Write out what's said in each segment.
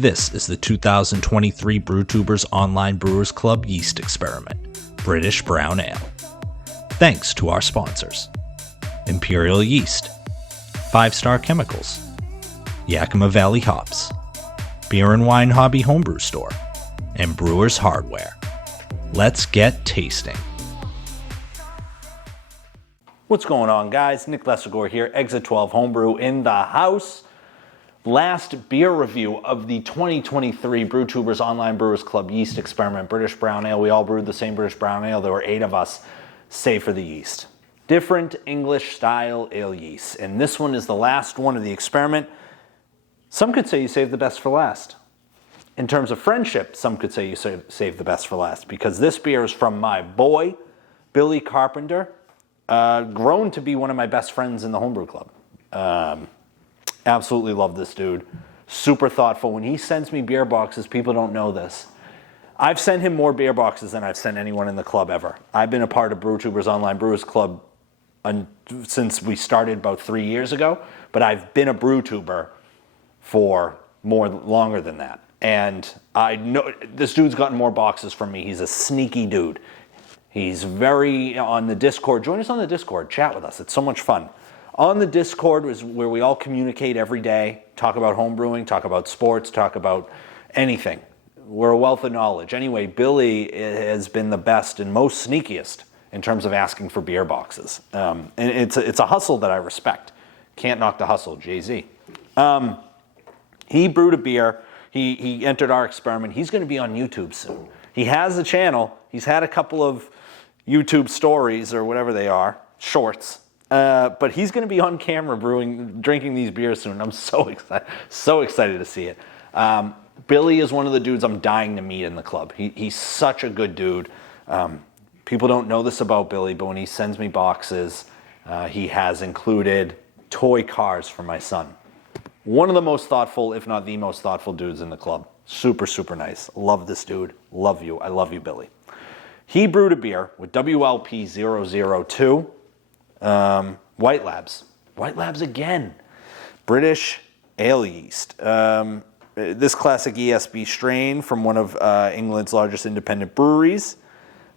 This is the 2023 Brewtubers Online Brewers Club Yeast Experiment, British Brown Ale. Thanks to our sponsors: Imperial Yeast, 5 Star Chemicals, Yakima Valley Hops, Beer and Wine Hobby Homebrew Store, and Brewers Hardware. Let's get tasting. What's going on, guys? Nick Lesegor here, Exit 12 Homebrew in the house. Last beer review of the 2023 Brewtubers Online Brewers Club Yeast Experiment, British Brown Ale. We all brewed the same British Brown Ale. There were 8 of us, save for the yeast. Different English style ale yeast. And this one is the last one of the experiment. Some could say you saved the best for last. In terms of friendship, some could say you saved the best for last, because this beer is from my boy, Billy Carpenter, grown to be one of my best friends in the Homebrew Club. Absolutely love this dude. Super thoughtful. When he sends me beer boxes, people don't know this, I've sent him more beer boxes than I've sent anyone in the club ever. I've been a part of Brewtubers Online Brewers Club since we started about 3 years ago, but I've been a Brewtuber for longer than that. And I know this dude's gotten more boxes from me. He's a sneaky dude. He's very on the Discord. Join us on the Discord. Chat with us. It's so much fun. On the Discord is where we all communicate every day, talk about homebrewing, talk about sports, talk about anything. We're a wealth of knowledge. Anyway, Billy has been the best and most sneakiest in terms of asking for beer boxes. And it's a hustle that I respect. Can't knock the hustle, Jay-Z. He brewed a beer. He entered our experiment. He's going to be on YouTube soon. He has a channel. He's had a couple of YouTube stories or whatever they are, shorts. But he's going to be on camera drinking these beers soon. I'm so excited to see it. Billy is one of the dudes I'm dying to meet in the club. He's such a good dude. People don't know this about Billy, but when he sends me boxes, he has included toy cars for my son. One of the most thoughtful, if not the most thoughtful dudes in the club. Super, super nice. Love this dude. Love you. I love you, Billy. He brewed a beer with WLP002 White Labs. White Labs again. British ale yeast. This classic ESB strain from one of England's largest independent breweries.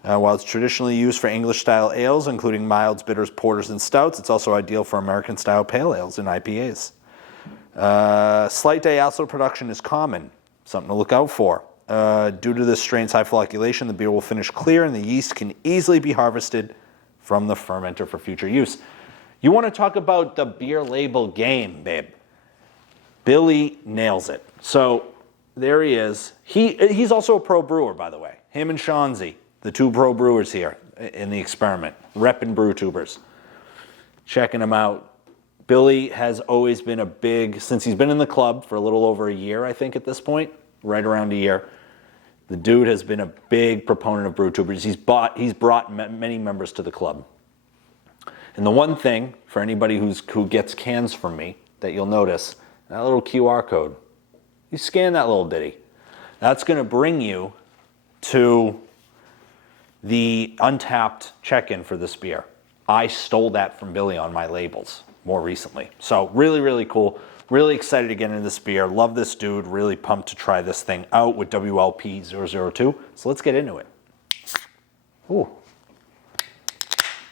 While it's traditionally used for English-style ales, including milds, bitters, porters, and stouts, it's also ideal for American-style pale ales and IPAs. Slight diacetyl production is common, something to look out for. Due to this strain's high flocculation, the beer will finish clear and the yeast can easily be harvested from the fermenter for future use. You want to talk about the beer label game, babe? Billy nails it. So there he is. He's also a pro brewer, by the way. Him and Shanzi, the 2 pro brewers here in the experiment, repping Brewtubers. Checking them out. Billy has always been since he's been in the club for a little over a year, I think at this point, right around a year. The dude has been a big proponent of Brewtubers. He's brought many members to the club. And the one thing for anybody who gets cans from me that you'll notice, that little QR code. You scan that little ditty. That's going to bring you to the untapped check-in for this beer. I stole that from Billy on my labels more recently. So really, really cool. Really excited to get into this beer. Love this dude. Really pumped to try this thing out with WLP002. So let's get into it. Ooh.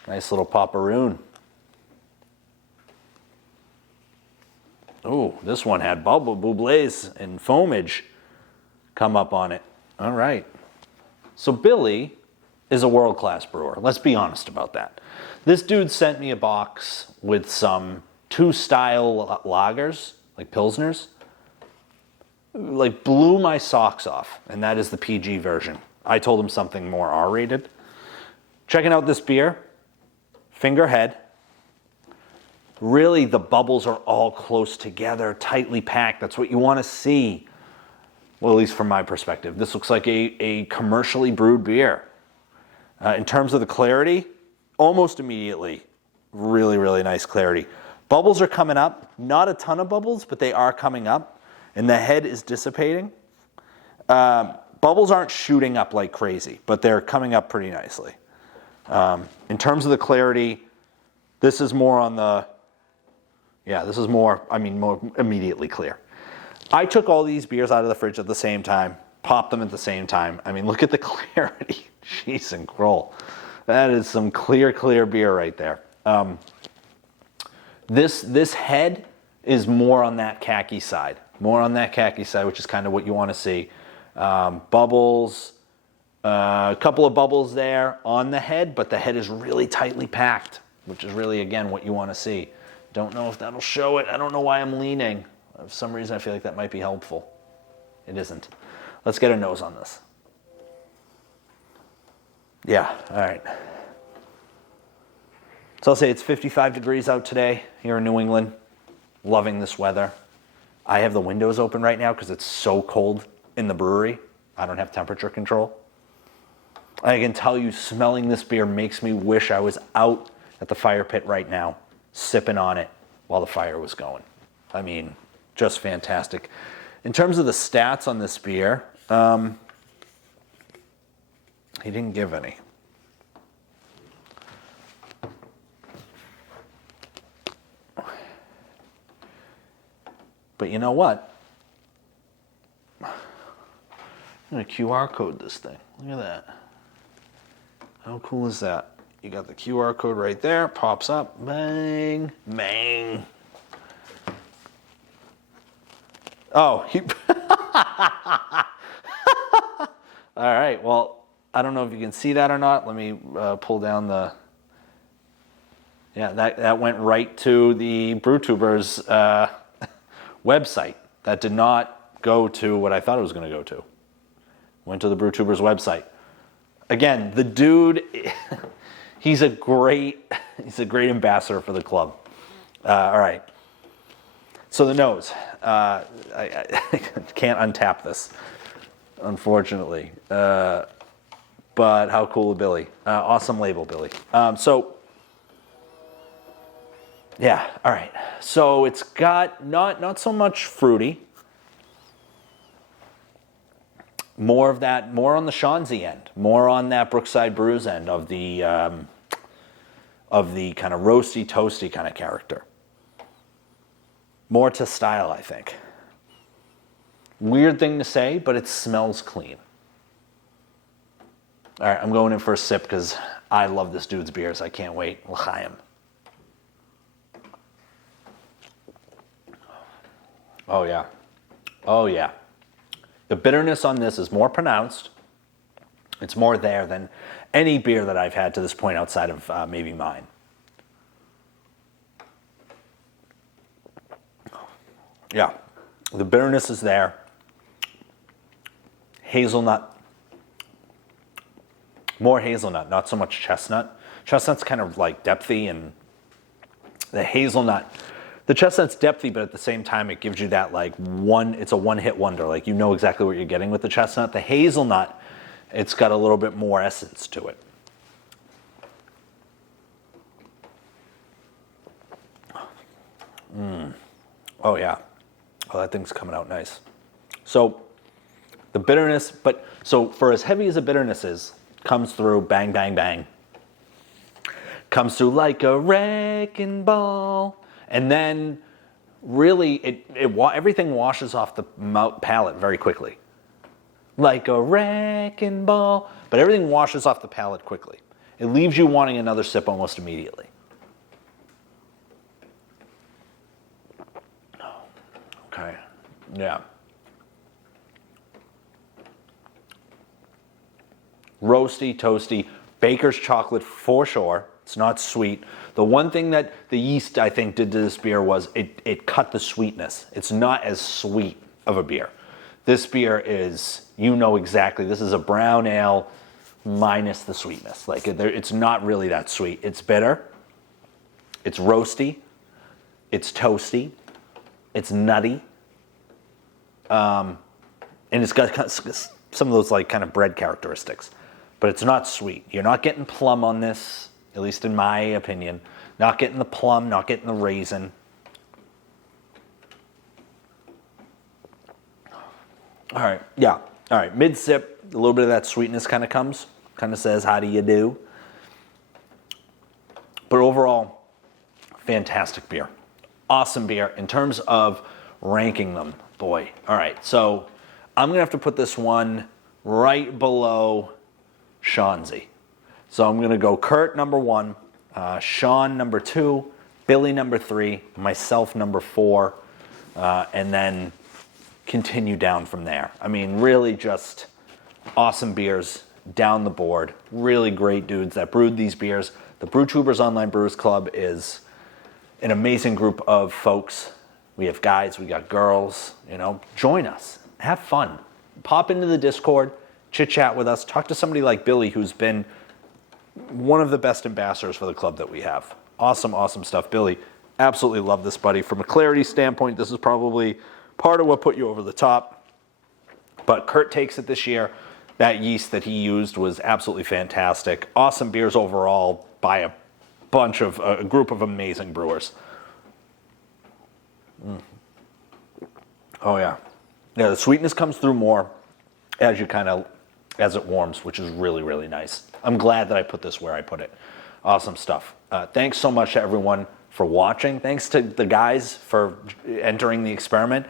Nice little popparoon. Ooh, this one had bubble bubbles and foamage come up on it. All right. So Billy is a world-class brewer. Let's be honest about that. This dude sent me a box with some 2-style lagers, like Pilsners. Like blew my socks off, and that is the PG version. I told him something more R-rated. Checking out this beer, Fingerhead. Really, the bubbles are all close together, tightly packed. That's what you want to see. Well, at least from my perspective. This looks like a commercially brewed beer. In terms of the clarity, almost immediately, really, really nice clarity. Bubbles are coming up. Not a ton of bubbles, but they are coming up. And the head is dissipating. Bubbles aren't shooting up like crazy, but they're coming up pretty nicely. In terms of the clarity, this is more on the, more immediately clear. I took all these beers out of the fridge at the same time, popped them at the same time. I mean, look at the clarity. Jeez and Kroll. That is some clear beer right there. This head is more on that khaki side. More on that khaki side, which is kind of what you want to see. Bubbles, a couple of bubbles there on the head, but the head is really tightly packed, which is really, again, what you want to see. Don't know if that'll show it. I don't know why I'm leaning. For some reason, I feel like that might be helpful. It isn't. Let's get a nose on this. Yeah, all right. So I'll say it's 55 degrees out today here in New England. Loving this weather. I have the windows open right now because it's so cold in the brewery. I don't have temperature control. I can tell you, smelling this beer makes me wish I was out at the fire pit right now, sipping on it while the fire was going. I mean, just fantastic. In terms of the stats on this beer, he didn't give any. But you know what? I'm going to QR code this thing. Look at that. How cool is that? You got the QR code right there. Pops up. Bang. Bang. Oh. All right. Well, I don't know if you can see that or not. Let me pull down the... Yeah, that went right to the Brewtubers website. That did not go to what I thought it was going to go to. Went to the Brewtubers website. Again, the dude, he's a great ambassador for the club. All right. So the nose, I can't untap this, unfortunately. But how cool of Billy. Awesome label, Billy. Yeah, all right. So it's got not so much fruity. More of that, more on the Shanzi end, more on that Brookside Brews end of the kind of roasty, toasty kind of character. More to style, I think. Weird thing to say, but it smells clean. All right, I'm going in for a sip because I love this dude's beers. I can't wait. L'chaim. Oh, yeah. Oh, yeah. The bitterness on this is more pronounced. It's more there than any beer that I've had to this point outside of maybe mine. Yeah. The bitterness is there. Hazelnut. More hazelnut, not so much chestnut. Chestnut's kind of like depthy, and the hazelnut... The chestnut's depthy, but at the same time, it gives you that it's a one-hit wonder. Like, you know exactly what you're getting with the chestnut. The hazelnut, it's got a little bit more essence to it. Oh, yeah. Oh, that thing's coming out nice. So, the bitterness, so for as heavy as the bitterness is, comes through bang, bang, bang. Comes through like a wrecking ball. And then, really, everything washes off the palate very quickly. Like a wrecking ball. But everything washes off the palate quickly. It leaves you wanting another sip almost immediately. Okay, yeah. Roasty, toasty, baker's chocolate for sure. It's not sweet. The one thing that the yeast, I think, did to this beer was it cut the sweetness. It's not as sweet of a beer. This beer is, you know exactly, this is a brown ale minus the sweetness. Like, it's not really that sweet. It's bitter. It's roasty. It's toasty. It's nutty. And it's got some of those, like, kind of bread characteristics. But it's not sweet. You're not getting plum on this. At least in my opinion. Not getting the plum, not getting the raisin. All right, yeah. All right, mid-sip, a little bit of that sweetness kind of comes. Kind of says, how do you do? But overall, fantastic beer. Awesome beer. In terms of ranking them, boy. All right, so I'm gonna have to put this one right below Seanzy. So I'm gonna go Kurt number 1, Sean number 2, Billy number 3, myself number 4, and then continue down from there. I mean, really just awesome beers down the board. Really great dudes that brewed these beers. The Brewtubers Online Brewers Club is an amazing group of folks. We have guys, we got girls, you know, join us, have fun. Pop into the Discord, chit chat with us, talk to somebody like Billy, who's been one of the best ambassadors for the club that we have. Awesome, awesome stuff. Billy, absolutely love this, buddy. From a clarity standpoint, this is probably part of what put you over the top. But Kurt takes it this year. That yeast that he used was absolutely fantastic. Awesome beers overall by a group of amazing brewers. Oh yeah. Yeah, the sweetness comes through more as it warms, which is really, really nice. I'm glad that I put this where I put it. Awesome stuff. Thanks so much to everyone for watching. Thanks to the guys for entering the experiment.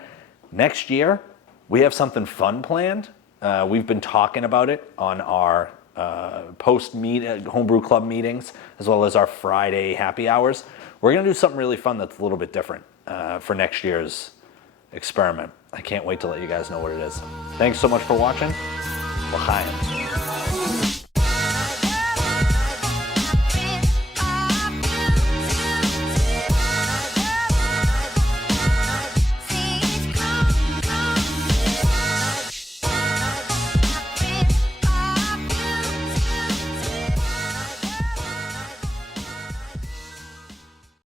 Next year, we have something fun planned. We've been talking about it on our homebrew club meetings, as well as our Friday happy hours. We're going to do something really fun that's a little bit different for next year's experiment. I can't wait to let you guys know what it is. Thanks so much for watching. L'chaim.